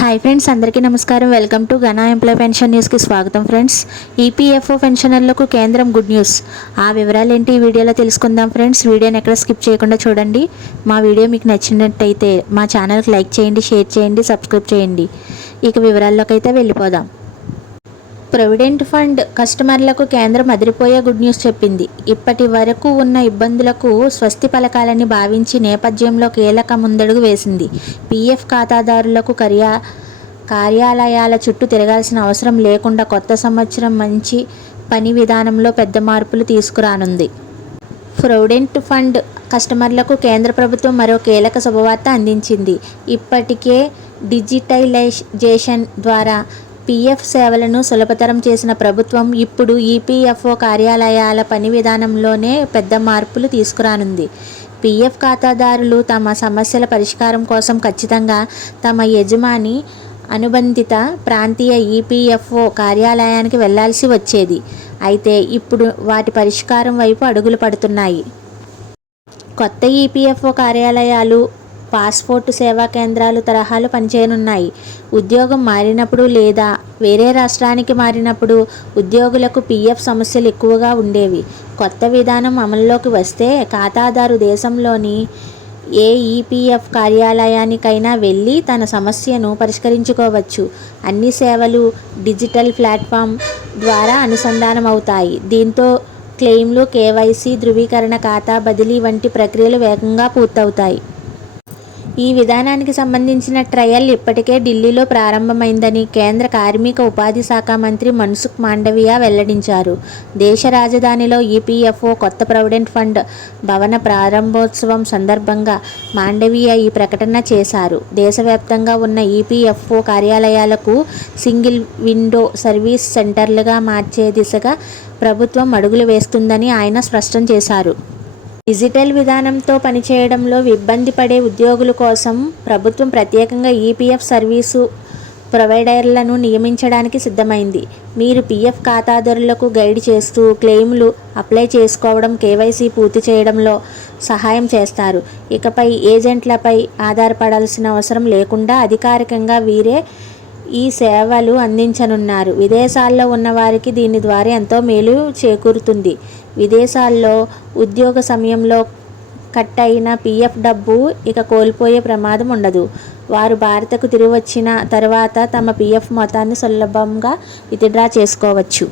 Hi friends, అందరికీ నమస్కారం. Welcome to ఘనా ఎంప్లాయ్ పెన్షన్ న్యూస్కి స్వాగతం. ఫ్రెండ్స్, ఈపీఎఫ్ఓ పెన్షనర్లకు కేంద్రం గుడ్ న్యూస్. ఆ వివరాలు ఏంటి ఈ వీడియోలో తెలుసుకుందాం. ఫ్రెండ్స్, వీడియోని ఎక్కడ స్కిప్ చేయకుండా చూడండి. మా వీడియో మీకు నచ్చినట్టయితే మా ఛానల్కి లైక్ చేయండి, షేర్ చేయండి, సబ్స్క్రైబ్ చేయండి. ఇక వివరాల్లోకి అయితే వెళ్ళిపోదాం. ప్రొవిడెంట్ ఫండ్ కస్టమర్లకు కేంద్రం అదిరిపోయే గుడ్ న్యూస్ చెప్పింది. ఇప్పటి వరకు ఉన్న ఇబ్బందులకు స్వస్తి పలకాలని భావించి నేపథ్యంలో కీలక ముందడుగు వేసింది. పీఎఫ్ ఖాతాదారులకు కార్యాలయాల చుట్టూ తిరగాల్సిన అవసరం లేకుండా కొత్త సంవత్సరం మంచి పని విధానంలో పెద్ద మార్పులు తీసుకురానుంది. ప్రొవిడెంట్ ఫండ్ కస్టమర్లకు కేంద్ర ప్రభుత్వం మరో కీలక శుభవార్త అందించింది. ఇప్పటికే డిజిటలైజేషన్ ద్వారా పీఎఫ్ సేవలను సులభతరం చేసిన ప్రభుత్వం ఇప్పుడు ఈపీఎఫ్ఓ కార్యాలయాల పని విధానంలోనే పెద్ద మార్పులు తీసుకురానుంది. పీఎఫ్ ఖాతాదారులు తమ సమస్యల పరిష్కారం కోసం ఖచ్చితంగా తమ యజమాని అనుబంధిత ప్రాంతీయ ఈపీఎఫ్ఓ కార్యాలయానికి వెళ్లాల్సి వచ్చేది. అయితే ఇప్పుడు వాటి పరిష్కారం వైపు అడుగులు పడుతున్నాయి. కొత్త ఈపీఎఫ్ఓ కార్యాలయాలు పాస్పోర్టు సేవా కేంద్రాలు తరహాలు పనిచేయనున్నాయి. ఉద్యోగం మారినప్పుడు లేదా వేరే రాష్ట్రానికి మారినప్పుడు ఉద్యోగులకు పీఎఫ్ సమస్యలు ఎక్కువగా ఉండేవి. కొత్త విధానం అమల్లోకి వస్తే ఖాతాదారు దేశంలోని ఏ ఈపీఎఫ్ కార్యాలయానికైనా వెళ్ళి తన సమస్యను పరిష్కరించుకోవచ్చు. అన్ని సేవలు డిజిటల్ ప్లాట్ఫామ్ ద్వారా అనుసంధానం అవుతాయి. దీంతో క్లెయిమ్లు, కేవైసీ, ధృవీకరణ, ఖాతా బదిలీ వంటి ప్రక్రియలు వేగంగా పూర్తవుతాయి. ఈ విధానానికి సంబంధించిన ట్రయల్ ఇప్పటికే ఢిల్లీలో ప్రారంభమైందని కేంద్ర కార్మిక ఉపాధి శాఖ మంత్రి మన్సుఖ్ మాండవియా వెల్లడించారు. దేశ రాజధానిలో ఈపీఎఫ్ఓ కొత్త ప్రొవిడెంట్ ఫండ్ భవన ప్రారంభోత్సవం సందర్భంగా మాండవియా ఈ ప్రకటన చేశారు. దేశవ్యాప్తంగా ఉన్న ఈపీఎఫ్ఓ కార్యాలయాలకు సింగిల్ విండో సర్వీస్ సెంటర్లుగా మార్చే దిశగా ప్రభుత్వం అడుగులు వేస్తుందని ఆయన స్పష్టం చేశారు. డిజిటల్ విధానంతో పనిచేయడంలో ఇబ్బంది పడే ఉద్యోగుల కోసం ప్రభుత్వం ప్రత్యేకంగా ఈపీఎఫ్ సర్వీసు ప్రొవైడర్లను నియమించడానికి సిద్ధమైంది. మీరు పీఎఫ్ ఖాతాదారులకు గైడ్ చేస్తూ క్లెయిమ్లు అప్లై చేసుకోవడం, కేవైసీ పూర్తి చేయడంలో సహాయం చేస్తారు. ఇకపై ఏజెంట్లపై ఆధారపడాల్సిన అవసరం లేకుండా అధికారికంగా వీరే ఈ సేవలు అందించనున్నారు. విదేశాల్లో ఉన్న వారికి దీని ద్వారా ఎంతో మేలు చేకూరుతుంది. విదేశాల్లో ఉద్యోగ సమయంలో కట్ అయిన పీఎఫ్ డబ్బు ఇక కోల్పోయే ప్రమాదం ఉండదు. వారు భారత్కు తిరిగి వచ్చిన తర్వాత తమ పీఎఫ్ మొత్తాన్ని సులభంగా విత్డ్రా చేసుకోవచ్చు.